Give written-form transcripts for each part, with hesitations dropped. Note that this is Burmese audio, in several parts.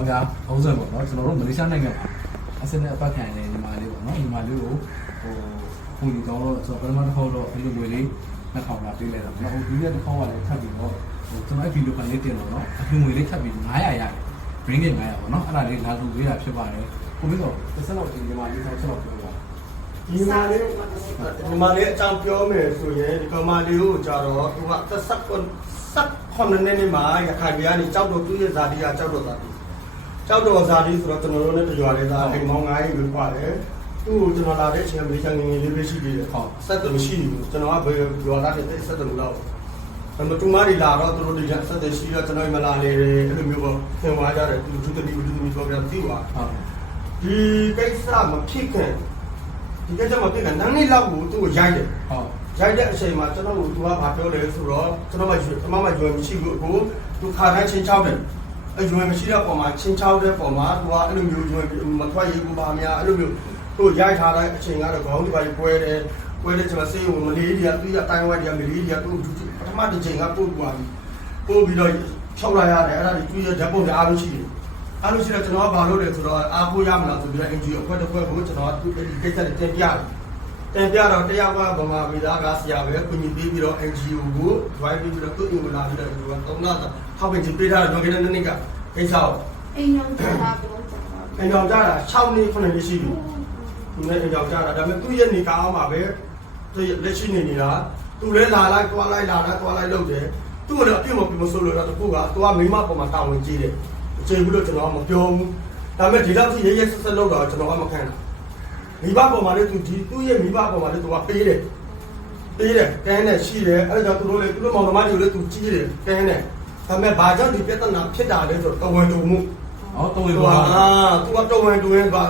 တော်များဘုံစံပေါ့နော်ကျွန်တော်တို့မလေးရှားနိုင်ငံမှာအစနဲ့အပတ်ခံနေညီမလေးပေါ့နော်ညီမလေးကိုဟိုလူကောင်းတော့ဆိုတော့ပထမတစ်ခေါက်တော့အလူငွေလေးနှစ်ခေါက်လာပေးလိုက်တာနော်ဟိုဒီရက်တစ်ခေါက်ကလည်းထပ်ပြီးတော့ဟိုကျွန်တော်အဲ့ဗီဒီယိုဖိုင်လေးတင်တော့နော်အလူငွေလေးထပ်ပြီး900ရတယ် ringgit 900ပေါ့နော်အဲ့ဒါလေးလာလူပေးတာဖြစ်ပါတယ်ကိုပြီးတော့တစ်ဆက်တော့ဒီညီမလေးဆောက်ချက်တော့ပြောပါဒီမှာလေးအကြောင်းပြောမယ်ဆိုရင်ဒီကောင်မလေးကိုကြတော့သူက9နှစ်မှာရခိုင်ပြည်ကနေကြောက်တော့သူ့ရဲ့ဇာတိကကြောက်တော့ဇာတိဆိုတော့ကျွန်တော်တို့နဲ့ကြွားလေးသားအိမ်မောင်း9လို့ပြောတယ်သူ့ကိုကျွန်တော်လာတဲ့အချိန်ကလေးချင်ငယ်လေးပဲရှိသေးတယ်ဟုတ်ဆက်တယ်မရှိဘူးကျွန်တော်ကဘယ်ကြွားလာတဲ့ဆက်တယ်လို့တော့အဲ့တော့တူမတွေလာတော့သူတို့တွေကဆက်တယ်ရှိတော့ကျွန်တော်မလာလေတယ်အဲ့လိုမျိုးပေါ့သင်သွားကြတယ်သူတို့တူတူဆိုကြပြီးသွားဟုတ်ဒီကိစ္စမဖြစ်ခင်ဒီကိစ္စမဖြစ်ခင်နန်းလေးလောက်ကိုသူ့ကိုရိုက်တယ်ဟုတ်ရိုက်တဲ့အချိန်မှာကျွန်တော်ကသူကဘာပြောလဲဆိုတော့ကျွန်တော်မှရွယ်မရှိဘူးကိုသူခါတိုင်းချင်းချောက်တယ်အရွယ်မရှိတဲ့ပုံမှာချင်းချောက်တဲ့ပုံမှာသူကအဲ့လိုမျိုးရွယ်မထွက်ရဘူးပါများအဲ့လိုမျိုးသူရိုက်ထားတဲ့အချိန်ကတော့ခေါင်းဒီပိုင်းကွဲတယ်ကျွန်တော်စေးဝင်မလေးတွေကသူကတိုင်းဝိုင်းတွေကမလေးတွေကသူပထမတစ်ချိန်ကပို့သွားပြီပို့ပြီးတော့ဖြောက်လာရတယ်အဲ့ဒါဒီသူရဲ့ဓာတ်ပုံတွေအားလို့ရှိတယ်အားလို့ရှိတော့ကျွန်တော်ကဘာလုပ်လဲဆိုတော့အားကိုရမလားဆိုပြီးတော့ NGO အဖွဲ့တစ်ဖွဲ့ကိုကျွန်တော်ကဒီကိစ္စတွေတင်ပြတော့တရားကဗမာပြည်သားကဆရာပဲကိုကြီးပြီးတော့ NGO ကို drive ပြီးတော့သူ့အိမ်ကိုလာပြီးတော့သူက3လထောက်ပံ့ပေးထားတော့ကျွန်တော်ကနေ့ကကိစ္စကိုအိမ်ရောက်ကြတာပြောကြတာအိမ်ရောက်ကြတာ6နှစ်9နှစ်ရှိပြီသူလည်းအိမ်ရောက်ကြတာဒါပေမဲ့သူ့ရဲ့နေကားအောင်ပါပဲသူလက်ရှိနေနေတာသူလည်းလာလိုက်သွားလိုက်လုပ်တယ်သူ့ကိုလည်းအပြစ်မပြီးမဆိုးလို့တော့တခုကသူကမိမပေါ်မှာတာဝန်ကြီးတယ်အခြေပြီးတော့ကျွန်တော်ကမပြောဘူးဒါပေမဲ့ဒီလောက်ထိရဲဆက်လုပ်တော့ကျွန်တော်ကမခံတာမိဘပေါ်မှာလည်းသူ့ရဲ့မိဘပေါ်မှာလည်းသူကပေးတယ်ကဲနဲ့ရှိတယ်အဲ့ဒါကြောင့်သူတို့မောင်နှမတွေလည်းသူကြီးတယ်ကဲနဲ့ဒါပေမဲ့ဘာကြောင့်ဒီပြဿနာဖြစ်တာလဲဆိုတော့တဝန်တူမှုတော်ဝင်တူသူကတဝန်တူရင်ပါ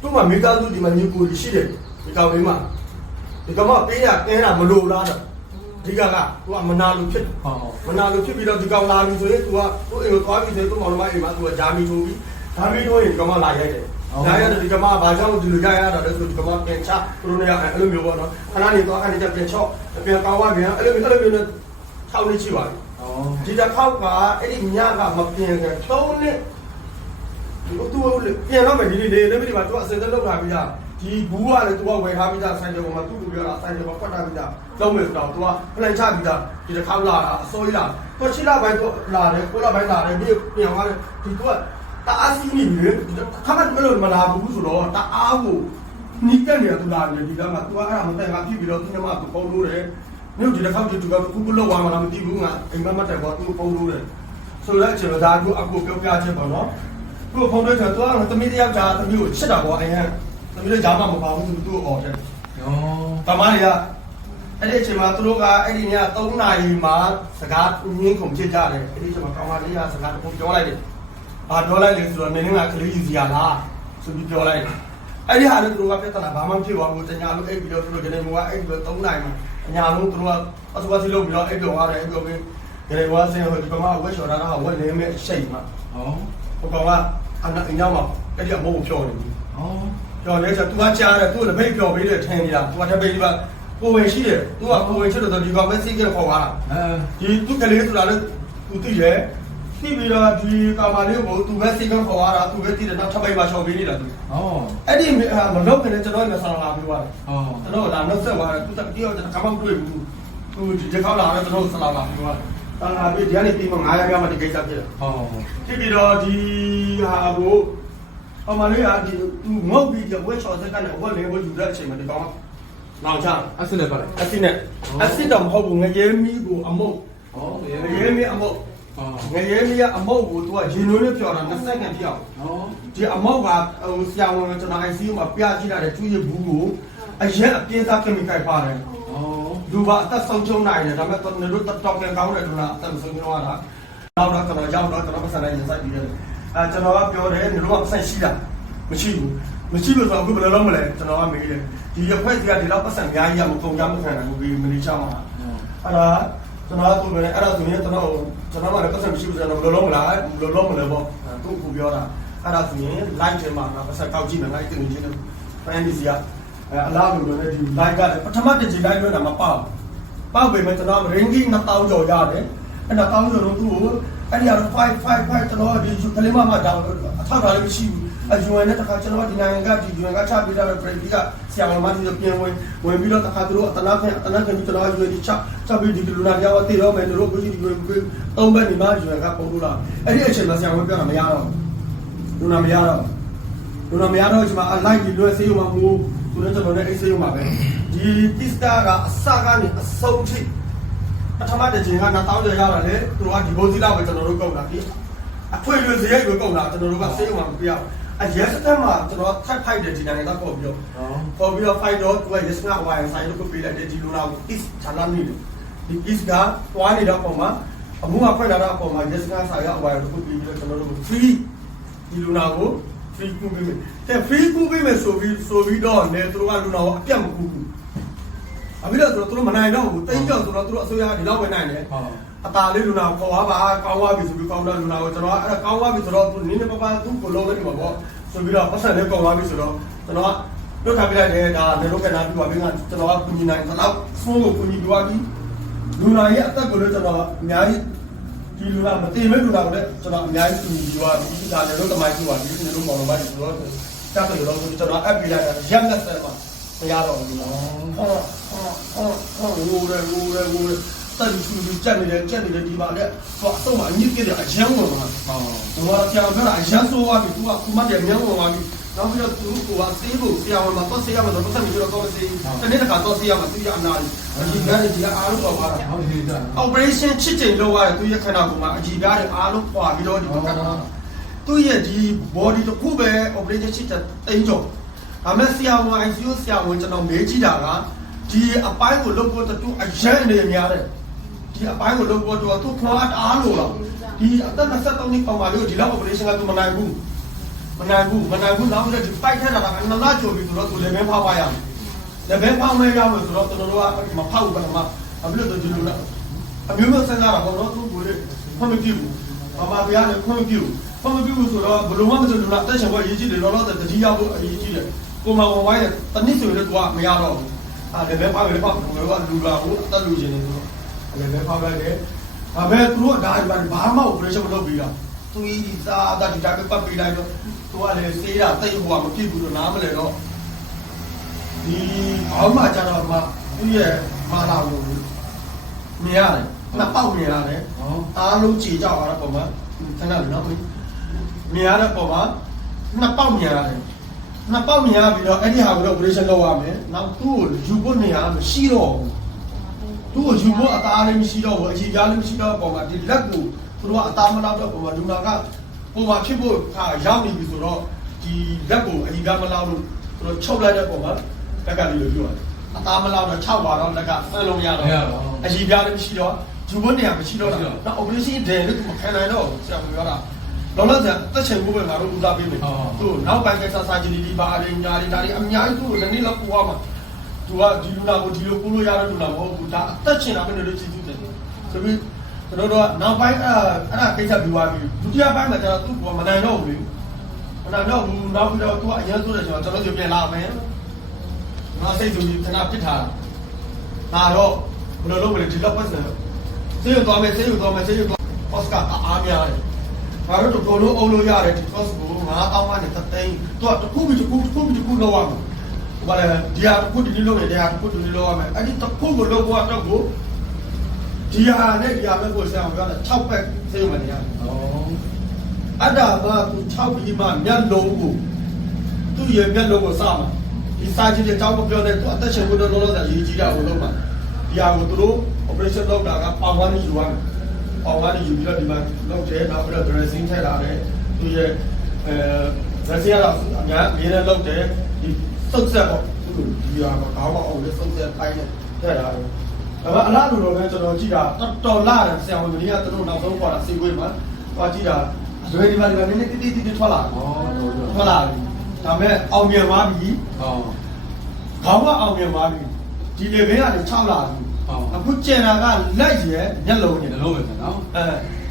သူ့မှာမိသားစုဒီမှာညီကိုရှိတယ်ဒီကောင်လေးမှာဒီကောင်မပေးရကဲတာမလို့လားတော့ဒီကသူကမနာလို့ဖြစ်မနာလို့ဖြစ်ပြီးတော့ဒီကောင်လာပြီဆိုရင်သူကသူ့အိမ်ကိုသွားပြီဆိုရင်သူ့မောင်နှမအိမ်မှာသူကဂျာမီထိုးပြီးဂျာမီထိုးရင်ဒီကောင်မလာရိုက်တယ်လာရတယ်ဒီကမဘာကြောင့်ဒီလိုရရတာလဲဆိုဒီကမပြန်ချသူတို့เนี่ยအဲ့လိုမျိုးပေါ့နော်ခဏနေတော့အဲ့ဒီကျပြန်ချော့ပြန်ကောင်းသွားပြန်အဲ့လိုမျိုးနဲ့6နှစ်ရှိပါပြီဒီတစ်ခေါက်ကအဲ့ဒီညကမပြန်ခင်3နှစ်သူပြန်တော့မယ်ဒီလေလည်းဒီမှာသူအစင်သက်လောက်လာပြီးသားဒီဘူးကလည်းသူကဝယ်ထားပြီးသားဆိုင်တယ်ပေါ်မှာသူ့ကိုပြောတာဆိုင်တယ်ပေါ်ဖွက်ထားပြီးသားလုံးမယ်ဆိုတော့သူကပလန်ချပြီးသားဒီတစ်ခေါက်လာတာအစိုးရလာသူရှိလာပိုင်းသူလာတယ်ကိုလာပိုင်းလာတယ်ပြီးပြန်သွားတယ်ဒီသူကတအားစီးနေပြီခမတ်မလို့မလာဘူးဆိုတော့တအားကိုနီးတက်နေတာသူလာတယ်ဒီကမှသူကအဲ့ဒါမတက်ငါဖြစ်ပြီးတော့သူကမှသူပုံလို့တယ်မြို့ဒီတစ်ခေါက်ဒီသူကခုလောက်သွားမှလားမသိဘူးငါအိမ်မက်တက်ပေါ်သူပုံလို့တယ်ဆိုတော့ကျွန်တော်ဒါကအခုပြောပြချက်ပေါ့နော်သူ့ဖုန်းထဲဆိုတော့သူကသမီးတယောက်ကြာသမီးကိုချစ်တာပေါ့အရင်သမီးလည်းဂျာမမပါဘူးသူ့ကိုအော်တယ်တမရီကအဲ့ဒီအချိန်မှာသူတို့ကအဲ့ဒီည3နာရီမှာစကားငင်းခုန်ဖြစ်ကြတယ်အဲ့ဒီအချိန်မှာကောင်မလေးကစကားတခုပြောလိုက်တယ်ဘာပြောလိုက်လဲဆိုတော့နင်းကကလေးယူစီရလားဆိုပြီးပြောလိုက်တယ်အဲ့ဒီဟာလည်းသူတို့ကပြဿနာဘာမှဖြစ်သွားဘူးတညာလုံးအိပ်ပြီးတော့သူတို့ဂျနေမိုးကအိပ်ပြီးတော့3နာရီမှာအညာလုံးသူတို့ကအစပါစီလုပ်ပြီးတော့အိပ်ပြောသွားတယ်အိပ်ပြောပြီးဂျနေမိုးကဆင်းဟိုဒီကောင်မဝက်ချော်တာကဝက်နေမဲ့အရှိတ်မှာဟိုကောင်ကအနာအညောင်းမှာအဲ့ဒီအမိုးကိုဖြော်နေပြီပြောလဲဆိုသူကကြားတယ်သူ့လည်းဖိတ်ပြောပေးတယ်ထင်နေတာသူကထပ်ပေးပြီးပါကိုဝင်ရှိတယ်သူကကိုဝင်ချစ်တော့ဒီကောင်ပဲစိတ်ကခေါ်သွားတာဒီသူကလေးဆိုတာလည်းသူသိတယ်သိပြီးတော့ဒီကောင်မလေးကိုသူပဲစိတ်ကခေါ်သွားတာသူပဲသိတယ်နောက်ထပ်ပေးပါရှော်ပေးနေတာသူအဲ့ဒီမလုပ်ခင်ကျွန်တော်လည်းဆန္ဒလာပြီးသွားတယ်ကျွန်တော်လာနှုတ်ဆက်သွားတယ်သူတတိယကျွန်တော်ကမှမတွေ့ဘူးသူဒီခေါက်လာတော့ကျွန်တော်ဆန္ဒလာပြီးသွားတယ်ဆန္ဒလာပြီးဒီကနေပြီးမှ900ပြားမှဒီကိစ္စဖြစ်တယ်ဖြစ်ပြီးတော့ဒီဟာကိုအမလေးကဒီသူငုတ်ပြီးဝက်ချော်စက်ကနေဝက်လေးဝက်ယူတဲ့အချိန်မှာဒီကောင်လောင်ချအစ်စ်နဲ့ပါတယ်အစ်စ်တော့မဟုတ်ဘူးငရဲမီးကိုအမုတ်ငရဲမီးအမုတ်ငရဲမီးကအမုတ်ကိုသူကဂျင်းနိုးလေးဖြော်တာ20စက္ကန့်ပြအောင်ဒီအမုတ်ကဆရာဝန်ကျွန်တော် ICU မှာပြကြည့်လာတဲ့ကျွေးဘူးကိုအရင်အပြင်းစားကင်မီကယ်ပါတယ်လူပါအသက်ဆုံးချုံနိုင်တယ်ဒါပေမဲ့တော်တော်တော့ပြန်ကောင်းတယ်လို့လားအသက်ဆုံးချုံရတာနောက်တော့ကျွန်တော်ရောက်တော့ကျွန်တော်ပတ်စံလိုက်ရင်စိုက်ပြီးတယ်ကျွန်တော်ကပြောတယ်ဒီလိုမှပတ်စံရှိတာမရှိလို့ဆိုတော့အခုဘယ်လိုလုပ်မလဲကျွန်တော်ကမေးတယ်ဒီရက်ခွက်စီကဒီလောက်ပတ်စံအများကြီးရမကုန်ကြမခံနိုင်ဘူးဒီမနီချောင်းမှာအဲ့ဒါကျွန်တော်ကသူလည်းအဲ့ဒါဆိုရင်ကျွန်တော်ကလည်းပတ်စံမရှိဘူးဆိုတော့ဘယ်လိုလုပ်မလဲပေါ့သူ့ကိုပြောတာအဲ့ဒါဆိုရင် live ထဲမှာပတ်စံကောက်ကြည့်မယ် live တင်နေချင်း friend စီကအလားတူလည်းဒီ live ကပထမတစ်ချိန် live လွှင့်တာမပေါ့ပေမဲ့ကျွန်တော် ringgit 2000ကျော်ရတယ်အဲ့ဒါ1000ကျော်တော့သူ့ကို အဲ့ဒီကတော့5ကျွန်တော်ဒီကလေးမမတောင်းအထောက်ထားလေးမရှိဘူးအယူဝင်နဲ့တခါကျွန်တော်ဒီနိုင်ငံကဒီယူဝင်ကချပေးထားတဲ့ break ကဆရာမကြီးပြင်ဝင်ပြီးတော့တခါသူတို့အတနာခင်ပြီးကျွန်တော်ယူဒီချပြီးဒီလူနာတရားဝသိတော့မယ်တို့ကိုရှိဒီသုံးဘက်ဒီမှာယူဝင်ကပုံလို့လားအဲ့ဒီအချိန်မှာဆရာဝန်ပြောတာမရတော့လူနာမရတော့ဒီမှာအလိုက်ပြီးလွယ်စေးရုံမှာမူသူတို့ကျွန်တော်နဲ့အိတ်စေးရုံမှာပဲဒီပစ္စတာကအစကနေအဆုံးထိပထမတစ်ချိန်က2000ကျော်ရတာလေသူတို့ကဒီဘိုးစီလာပဲကျွန်တော်တို့ကုန်တာဒီအခွေလွယ်စရိုက်ကိုကုန်တာကျွန်တော်တို့ကစေးရုံမှာမပြရဘူးအရက်စတက်မှာကျွန်တော်ထပ်ဖိုက်တယ်ဒီနိုင်ငံကပေါ်ပြီးတော့ fight တော့သူက yes ငါဝိုင်းဆိုင်လို့ပြလိုက်တယ်ဒီလူနာကို is ချလာနေတယ်ဒီ is ကတွားနေတော့ပုံမှာအမှုကဖွင့်လာတော့ပုံမှာ yes ငါဆိုင်ရဝိုင်းလို့ပြပြီးတော့ကျွန်တော်တို့ free ဒီလူနာကို free ကူပေးမယ်တဲ့ free ကူပေးမယ်ဆိုပြီးတော့လေသူတို့ကလူနာကိုအပြတ်မကူဘူးအပြီးတော့သူတို့မနိုင်တော့ဘူးတိတ်ကြောက်ဆိုတော့သူတို့အစိုးရကဒီလောက်ပဲနိုင်တယ်အตาလေးလူနာကိုခေါ်ပါကောင်းသွားပြီဆိုပြီးကောင်းတော့လူနာကိုကျွန်တော်အဲ့ဒါကောင်းသွားပြီဆိုတော့နင်းနေပပသူ့ကိုလုံးလိုက်မှာပေါ့ဆိုပြီးတော့ပတ်စံလေးကောင်းသွားပြီဆိုတော့ကျွန်တော်ကလွတ်ထားပြလိုက်တယ်ဒါလေလောကနာပြီးပါပြီကကျွန်တော်ကကူညီနိုင်တော့ဆုံးကိုကူညီပြသွားပြီလူနာရဲ့အသက်ကိုလည်းကျွန်တော်အများကြီးဒီလူနာမတည်မဲ့လူနာကိုလည်းကျွန်တော်အများကြီးကူညီပြသွားပြီဒါလည်းလို့တမိုင်းပြသွားပြီဒီလိုမောင်တော်မိုင်းဆိုတော့တက်တယ်တော့ကျွန်တော်အပ်ပြလိုက်တာရက်နဲ့ဆက်ပါမရတော့ဘူးနော်ဟောဝိုးရဲတက်ပြီးကြက်နေတယ်ဒီမှာလည်းသွားတော့အညစ်ကြေးတွေအချမ်းဝင်သွားတော့ကြောင်ပြောတာအရန်ဆိုးသွားပြီသူကခုမှတည်းမြောင်းဝင်သွားပြီနောက်ပြီးတော့သူကစေးဖို့ဆရာဝန်မှာတော့ဆေးရမှာတော့ပတ်သက်ပြီးတော့ကောင်းစေးတနေ့တစ်ခါတော့ဆေးရမှာသူရအနာကြီးအကြီးကားတွေဒီကအားလုံးပေါ်သွားတာ operation ချစ်ချိန်လုပ်ရတယ်သူရခန္ဓာကိုယ်မှာအကြီးကားတွေအားလုံးပွာပြီးတော့ဒီဘက်ကသူရဲ့ဒီ body တစ်ခုပဲ operation ချစ်တဲ့တိန်းကြောဒါမဲ့ဆရာဝန် ICU ဆရာဝန်ကျွန်တော်မေးကြည့်တာကဒီအပိုင်းကိုလုပ်ဖို့တူအရန်နေများတယ်ဒီအပိုင်းကိုလုပ်ဖို့တူသူခွာအားလို့လားဒီအသက်23နှစ်ပေါင်ပါလို့ဒီလောက် operation ကသူမနိုင်ဘူးနောက်ပြီးတော့ဒီပိုက်ထက်တာကနမချိုပြီးဆိုတော့သူလည်းပဲဖောက်ပါရမယ်လည်းပဲဖောက်မဲရမယ်ဆိုတော့ကျွန်တော်တို့ကမဖောက်ဘူးဘာမှအပြည့်တော့ဒီလိုလားအမျိုးမျိုးစဉ်းစားတာပေါ့နော်သူကိုယ်ခွင့်မပြုဘူးဘာမှပြရတယ်ခွင့်မပြုဘူးဆိုတော့ဘယ်လိုမှမဆိုလို့လားတက်ချင်ဘွားရေးကြည့်တယ်လောလောဆယ်တတိယဘုအရေးကြီးတယ်ကိုမဝိုင်းတနည်းဆိုရင်လည်းသူကမရတော့ဘူးလည်းပဲဖောက်လည်းဖောက်တယ်ကလူလာကိုအသက်လူချင်းနေဆိုတော့လည်းပဲဖောက်လိုက်တယ်ဒါပဲသူတို့ကဒါဘာမှ operation မလုပ်ပြီးတော့သူကြီးစားတာဒီတာပဲပတ်ပေးလိုက်တော့သူကလည်းစေးတာတိတ်ဟိုကမဖြစ်ဘူးလို့နားမလဲတော့ဒီအောက်မှာကျတော့မှသူ့ရဲ့မာလာကိုမြင်ရတယ်နှစ်ပေါက်မြင်ရတယ်အားလုံးကြည်ကြသွားတဲ့ပုံမှာခဏလေးနော်မြင်ရတဲ့ပုံမှာနှစ်ပေါက်မြင်ရတယ်နှစ်ပေါက်မြင်ရပြီးတော့အဲ့ဒီဟာကို operation လုပ်ရမယ်နောက်သူ့ကိုယူဖို့နေရာမရှိတော့ဘူးသူ့ကိုယူဖို့အသားလေးမရှိတော့ဘူးအခြေပြားလေးမရှိတော့ပုံမှာဒီလက်ကိုသူတို့ကအသားမလောက်တော့ပုံမှာလူနာကပုံမှာဖြစ်ဖို့ခါရောက်နေပြီဆိုတော့ဒီလက်ကိုအကြီးပြားမလောက်လို့သူတို့ချုပ်လိုက်တဲ့ပုံမှာလက်ကလေးလိုပြောတယ်အသားမလောက်တော့6ပါတော့လက်ကဆွဲလို့ရတော့အကြီးပြားလေးမရှိတော့ယူဖို့နေရာမရှိတော့နောက် operation တယ်လို့မခံနိုင်တော့ဆရာကပြောတာလောလောဆယ်တက်ချင်ဖို့ပဲငါတို့ဦးစားပေးမယ်သူနောက်ပိုင်းကစားဂျီဒီပါအရင်းညာရီဒါတွေအများကြီးသူ့ကိုလည်းနည်းလောက်ပို့ရမှာသူကဒီလူနာကိုဒီလိုပို့လို့ရတဲ့လူနာမဟုတ်ဘူးဒါအသက်ရှင်တာပဲလို့ကြည့်ကြည့်တယ်ဆိုပြီးကျွန်တော်တို့ကနောက်ပိုင်းအဲ့ဒါကိစ္စပြီးသွားပြီဒုတိယပိုင်းမှာကျတော့သူ့ကိုမနိုင်တော့ဘူးမနိုင်တော့ဘူးနောက်ပြီးတော့သူကအရင်ဆိုတဲ့ကျွန်တော်တို့ပြန်လာမယ်ငါစိတ်သူကြီးခဏပြစ်ထားတာဒါတော့ဘယ်လိုလုပ်မလဲဒီလောက်ပတ်စံဆေးရုံသွားမယ်အော်စကာအားများတယ်ငါတို့တို့လုံးအုံလို့ရတယ်ဒီ cost ကို9000ကနေ3သိန်းသူကတစ်ခုပြီးတစ်ခုလောက်ရမှာဘာလဲဒီဟာတစ်ခုဒီလိုလုပ်နေတယ်ဟာတစ်ခုဒီလိုလုပ်ရမယ်အဲ့ဒီတစ်ခုကိုလုပ်ဖို့တော့ကိုဒီဟာနဲ့ဒီဟာပဲကိုဆရာပြောတာ6ပတ်ဆေးရုံမှာနေရတယ်အဲ့ဒါကသူ6ပြီးမှမျက်လုံးကိုသူ့ရဲ့မျက်လုံးကိုစမှာဒီစာချင်းတွေတောင်းပြောတဲ့သူအသက်ရှင်ဖို့တော့လောလောဆယ်ရေးကြီးတာကိုလုပ်မှာဒီဟာကိုသူတို့ operation လုပ်တာကပေါင်ဝါးနေယူရမယ်ပေါင်ဝါးနေယူပြီးတော့ဒီမှာလုပ်တယ်နောက်ပြီးတော့ dressing ထည့်လာတယ်သူရဲ့dressing ကတော့အများအများနဲ့လုပ်တယ်ဒီစုပ်ဆက်ပေါ့သူဒီဟာကခေါင်းအောင်လေစုပ်ဆက်တိုင်းနဲ့ထည့်လာတယ်အလားတူတော့ပဲကျွန်တော်ကြည့်တာတော်လာတယ်ဆရာဝန်ကြီးကသူတို့နောက်ဆုံးခေါ်တာစေခွေးမှာသွားကြည့်တာလွယ်ဒီမှာနည်းနည်းတိတိထွက်လာထွက်လာပြီဒါမဲ့အောင်မြင်သွားပြီခေါင်းကအောင်မြင်သွားပြီဒီလေဘင်းကနေ6လာပြီအခုကျန်တာကလက်ရယ်မျက်လုံးရယ်လုံးပဲနော်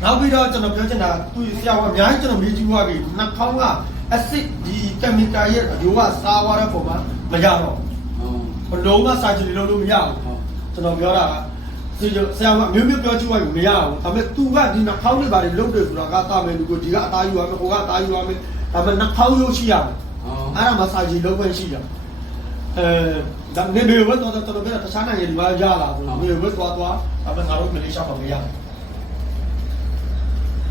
နောက်ပြီးတော့ကျွန်တော်ပြောချင်တာသူဆရာဝန်အများကြီးကျွန်တော်မေးကြည့်သွားပြီနှာခေါင်းကအဆစ်ဒီကင်မီကယ်ရဲ့အယိုးကစားသွားတဲ့ပုံမှာမရတော့ဘလုံးကစာကြည့်လို့မရဘူးကျွန်တော်ပြောတာက ဆရာကမျိုးမျိုးပြောချင်ပါဘူးမရအောင်ဒါပေမဲ့ तू ကဒီနှာခေါင်းလေးပါတယ်လုံးတယ်ဆိုတာကတာမယ်လူကိုဒီကအသားယူရမယ်ဟိုကအသားယူရမယ်ဒါပေမဲ့နှာခေါင်းရုပ်ရှိရမယ်အဲ့ဒါမှစာကြည့်လုံးပဲရှိတယ်ဒါနေမေဝတ်တော့တော်တော်များတခြားနိုင်ငံတွေမှာရလာဆိုမေဝတ်သွားဒါပေမဲ့ငါတို့မလေးရှားမှာမရဘူး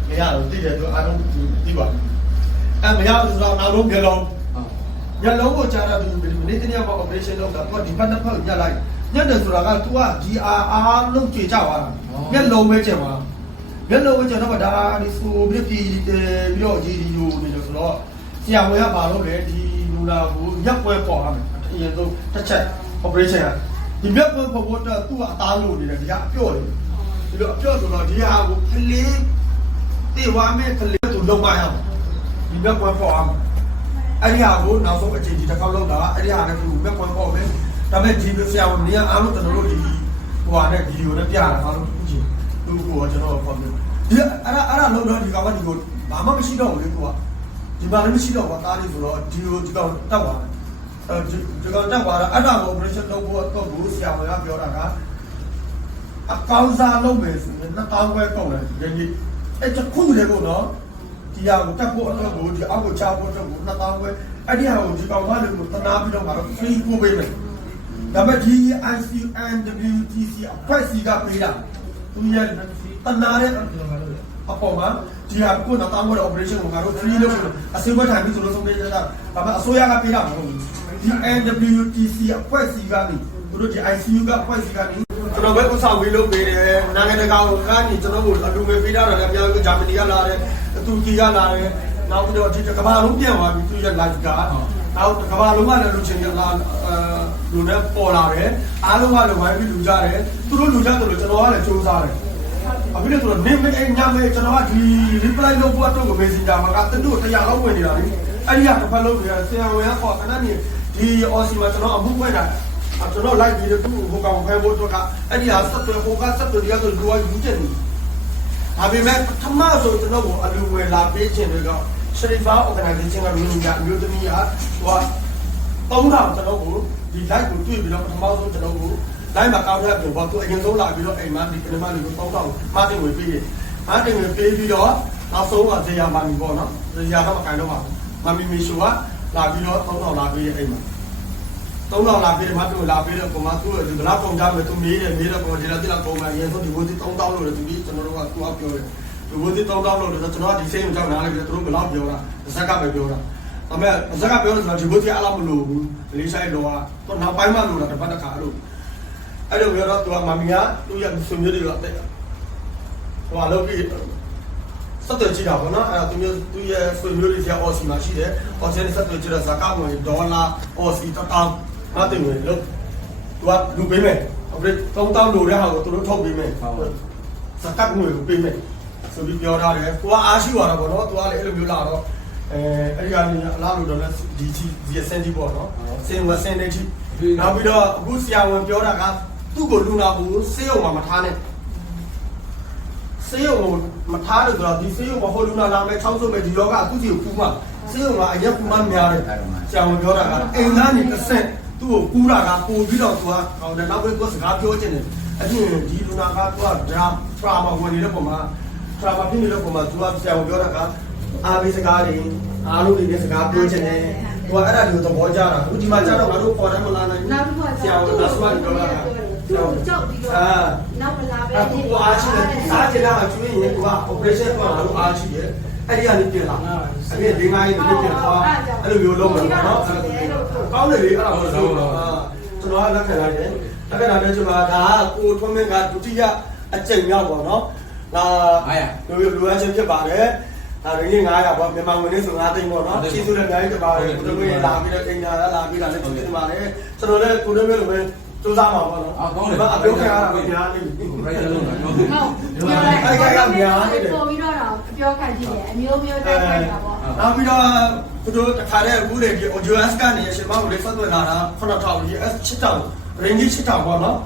မရတော့တည်တယ်သူအားလုံးဒီပါအဲ့မရဘူးဆိုတော့နောက်ဆုံးကြလုံးကိုကြားရဘူးနေ့တနေ့မှာ operation လုပ်တာသူကဒီဘက်တစ်ဖက်ညှက်လိုက်ညက်တယ်ဆိုတာက तू ကဒီအားလုံးကြေကြသွားတာမျက်လုံးပဲကျင်သွားမျက်လုံးပဲကျင်တော့ဒါဒီဆိုပြီးပြီးတော့ကြီးဒီလိုနေလို့ဆိုတော့ဆရာဝန်ကဘာလုပ်လဲဒီလူနာကိုရက်ပွဲပေါ်ရမယ်အရင်ဆုံးတစ်ချက် operation ဒီမျက်ပွဲပေါ်ဖို့တော့ तू အသားလို့နေတယ်ဒီကအပြော့တယ်ဒီလိုအပြော့ဆိုတော့ဒီဟာကိုကလေးတေဝါမဲကလေးသူလုံးမရအောင်ဒီမျက်ပွဲပေါ်အောင်အဲ့ဒီဟာကိုနောက်ဆုံးအချိန်ဒီတစ်ခါလောက်တာအဲ့ဒီဟာနဲ့သူမျက်ပွဲပေါ်မယ်ဒါပေမဲ့ဒီဆရာဝန်နေရာအားလုံးကျွန်တော်တို့ဒီဟိုဟာနဲ့ဗီဒီယိုနဲ့ပြတာအားလုံးကြည့်သူကကျွန်တော်ပေါ်တယ်ဒီအဲ့ဒါလုံးတော့ဒီကောင်ကဒီကိုဘာမှမရှိတော့ဘူးလေကိုကဒီမှာလည်းမရှိတော့ဘူးသားလေးဆိုတော့ဒီကိုဒီကောင်တက်သွားတယ်ဒီကောင်တက်သွားတာအဲ့ဒါကို operation လုပ်ဖို့တော့ကိုဆရာဝန်ကပြောတာကအကောင်းစားလုပ်မယ်ဆိုရင်2000ပဲကုန်တယ်ဒီနေ့အဲ့တခုလေကိုနော်ဒီဟာကိုတက်ဖို့အတွက်ကိုဒီအောက်ကိုချဖို့အတွက်ကို2000ပဲအဲ့ဒီဟာကိုဒီကောင်ကလည်းကိုတနာပြီးတော့ငါတို့ free ပို့ပေးမယ်ဒါပေမဲ့ဒီ ICNWTC အဖွဲ့စီကပေးတာသူရဲ့တနာတဲ့အပေါ်မှာဒီဟာကိုတော့တောင်းဖို့ operation ကိုငါတို့ free လုပ်လို့အစင်းဘက်ထိုင်ပြီးဆိုလို့ဆုံးဖြတ်ရတာဒါပေမဲ့အစိုးရကပေးတာမဟုတ်ဘူးဒီ NWTC အဖွဲ့စီကနေသူတို့ဒီ ICU ကအဖွဲ့စီကနေကျွန်တော်ပဲဥဆောင်ပြီးလုပ်ပေးတယ်နိုင်ငံတကာကိုကနေကျွန်တော်တို့အလူငွေပေးတာလည်းအများကြီးဂျာမနီကလာတယ်တူကီကလာတယ်နောက်ပြီးတော့ဒီကမ္ဘာလုံးပြန်သွားပြီသူရဲ့ live ကနောက်ကမ္ဘာလုံးကလည်းလူချင်းရလာလူနဲ့ပေါ်လာတယ်အားလုံးကလည်းဝိုင်းပြီးလူကြတယ်သူတို့လူကြတယ်လို့ကျွန်တော်ကလည်းစူးစမ်းတယ်အခုလည်းဆိုတော့နေမင်းညမေကျွန်တော်ကဒီ reply လုပ်ဖို့အတွက်ကို messenger မှာကတတို့100လောက်ဝင်နေတာလေအဲ့ဒီကတစ်ဖက်လုံးတွေကဆရာဝန်ကခေါ်ခဏနေဒီ OC မှာကျွန်တော်အမှုဖွင့်တာကျွန်တော် live ပြီးတော့သူ့ဟိုကောင်ဖဲဖို့တော့ကအဲ့ဒီဟာဆက်သွယ်ဟိုကဆက်သွယ်ရဆိုလူကယူချက်နေဒါပေမဲ့ပထမဆိုကျွန်တော်ကိုအလူဝယ်လာပေးခြင်းတွေကSharifa organization ကလူညာမျိုးသမီးကဟို3000ကျွန်တော်ကိုဒီ live ကိုတွေ့ပြီးတော့ပထမဆုံးကျွန်တော်ကို live မှာကောက်ရပြီးတော့သူအရင်ဆုံးလာပြီးတော့အိမ်မှာဒီကနေ့မှလူကို3000မတင်ဝေပေးတယ်မတင်ဝေပေးပြီးတော့နောက်ဆုံးကဇေယျမာမီပေါ့နော်ဇေယျတော့မကန်တော့ပါဘူးမမီမီရှိုကလာပြီးတော့3000လာပေးတဲ့အိမ်မှာ3000လာပေးတယ်မတူလာပေးတော့ကိုမသူ့ဒီဘလောက်ကုန်ကြမယ်သူမေးတယ်တော့ကိုဒီလောက်တိလောက်ကုန်မယ်အရင်ဆုံးဒီဝစီ3000လို့လည်းသူပြီးကျွန်တော်တို့ကသူကပြောတယ်ဒီဝစီ3000လို့လည်းကျွန်တော်ကဒီစိတ်ကိုကြောက်နားလိုက်ပြီးတော့သူတို့ဘလောက်ပြောတာဇက်ကပဲပြောတာဒါပေမဲ့ဇက်ကပြောလို့ဆိုတော့ဒီဝစီအလားမလို့ဘူးလေးဆိုင်တော့ကတော့နောက်ပိုင်းမှလို့တာတစ်ပတ်တစ်ခါလို့အဲ့လိုပြောတော့သူကမမီကသူ့ရဲ့ဆွေမျိုးတွေကတက်ဟိုလောက်ပြီးဆက်သွယ်ကြည့်တာပေါ့နော်အဲ့ဒါသူရဲ့ဆွေမျိုးတွေကျအော်စီမှာရှိတယ်အော်စီနဲ့ဆက်သွယ်ကြည့်တော့ဇက်ကဝင်ဒေါ်လာအော်စီ1000မတင်ဝင်လို့သူကလူပေးမယ်après 3000လိုတဲ့ဟာကိုသူတို့ထုတ်ပေးမယ်ဇက်ကငွေကိုပေးမယ်ဆိုပြီးပြောထားတယ်ကိုကအားရှိသွားတာပေါ့နော်သူကလည်းအဲ့လိုမျိုးလာတော့အဲ့ဒီကနေအလားလို့တော့လည်းဒီစင်ကြီးပေါ့နော်စင်ဝစင်နေကြီးနောက်ပြီးတော့အခုဆရာဝန်ပြောတာကသူ့ကိုလူနာကိုဆေးရုံမှာမထားနဲ့ဆေးရုံကိုမထားလို့ဆိုတော့ဒီဆေးရုံမှာဟိုလူနာလာမယ်6ဆုပ်မယ်ဒီလောကသူ့စီကိုကူးမှဆေးရုံကအရက်ကူးမှများတယ်ဆရာဝန်ပြောတာကအိမ်သားနေတစ်ဆင့်သူ့ကိုကူးတာကပို့ပြီးတော့သူကဟောတယ်နောက်ပြီးသူစကားပြောချင်တယ်အပြင်ဒီလူနာကသူကဒရာမာဝင်နေတဲ့ပုံမှာဒရာမာဖြစ်နေတဲ့ပုံမှာသူကဆရာဝန်ပြောတာကအားပေးစကားတွေအားလုံးတွေစကားပြောချင်တယ်သူကအဲ့ဒါကိုသဘောကျတာအခုဒီမှာကျတော့ငါတို့ပေါ်တယ်မလာနိုင်ဘူးဆရာဝန်ကဆွမ်းပြောတာသူကြောက်ပြီးတော့နောက်မလာပဲအခုအားရှိတယ်စားကြတာကျွေးရင်သူက operation ကလည်းအားရှိတယ်အဲ့ဒီကနေပြင်လာအဲ့ဒီငါးရင်ပြင်သွားအဲ့လိုမျိုးလုပ်မှာနော်ကောင်းတယ်လေအဲ့ဒါကိုဆိုတော့ကျွန်တော်ကလက်ခံလိုက်တယ်လက်ခံတဲ့ကျွန်တော်ကကိုထွန်းမင်းကဒုတိယအကြိမ်ရောက်ပေါ့နော်ဒါ900လူအချင်းဖြစ်ပါတယ်ဒါရင်း900ပေါ့မြန်မာငွေနဲ့ဆို9သိန်းပေါ့နော်ရှင်းစုလည်းအများကြီးဖြစ်ပါတယ်ကိုတို့ကလာပြီးတော့တင်ညာလာပြီးတာလည်းတင်ပါတယ်ကျွန်တော်လည်းကိုတို့မျိုးလိုပဲစူးစမ်းပါပေါ့နော်ကောင်းတယ်အပြုတ်ခံရတာပဲများနေပြီ right လုံးတာနော်ဟုတ်အဲ့ကများနေတယ်ပေါ်ပြီးတော့အပြောခံကြည့်တယ်အမျိုးမျိုးတိုက်ခိုက်တာပေါ့နောက်ပြီးတော့သူတို့တခါတည်းအခုလေဒီ OJS ကနေရှင်မကိုလေးဆက်သွယ်လာတာ9000 US 6000 range 6000ပေါ့နော်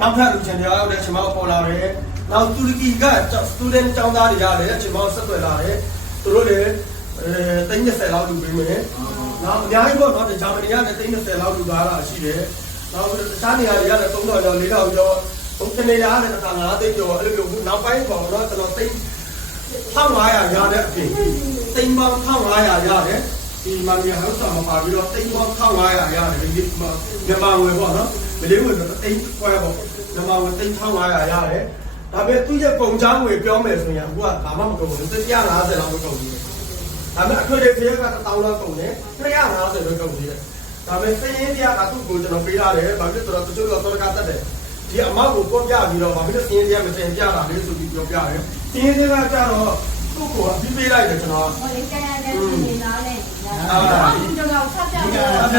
နောက်ထပ်လူချင်းတွေရောက်တဲ့ရှင်မကိုပေါ်လာတယ်နောက်တူရကီက student ကျောင်းသားတွေရတယ်ရှင်မကိုဆက်သွယ်လာတယ်သူတို့လည်း30လောက်လူပေးမယ်နောက်အများကြီးပေါ့နော်ဂျာမနီကလည်း30လောက်လူသားတာရှိတယ်နောက်တခြားနေရာတွေကလည်း3000ကျော်4000ကျော်ဟို ကနေဒါနဲ့တခါငါသိကျော်အဲ့လိုမျိုးနောက်ပိုင်းပေါ့နော်ကျွန်တော်သိ1500ရတဲ့အပြင်သိန်းပေါင်း1500ရတယ်ဒီမှာမြေဟောက်ဆောင်မှာပြီးတော့သိန်းပေါင်း1500ရတယ်ဒီမြန်မာငွေပေါ့နော်မလေးငွေတော့သိန်းခွဲပေါ့မြန်မာငွေသိန်း1500ရတယ်ဒါပေမဲ့သူ့ရဲ့ပုံချောင်းငွေပြောမယ်ဆိုရင်အခုကဘာမှမကုန်ဘူး150လောက်ပဲကုန်ပြီဒါပေမဲ့အထွေထွေဖေးက1000လောက်ကုန်တယ်250ပဲကုန်ပြီဒါပေမဲ့စည်ရင်းပြကသူ့ကိုကျွန်တော်ပေးရတယ်ဘာဖြစ်ဆိုတော့တချို့တော့တော်ကတက်တယ်ဒီအမောက်ကိုပေါ်ပြပြီးတော့ဘာဖြစ်လို့စည်ရင်းပြမတင်ပြတာလဲဆိုပြီးပြောပြတယ်စည်ရင်းပြကကြတော့သူ့ကိုအပြီးပေးလိုက်တယ်ကျွန်တော် ဟိုလေကျန်ကျန်နေနားနဲ့ကျွန်တော်ဆက်ပြ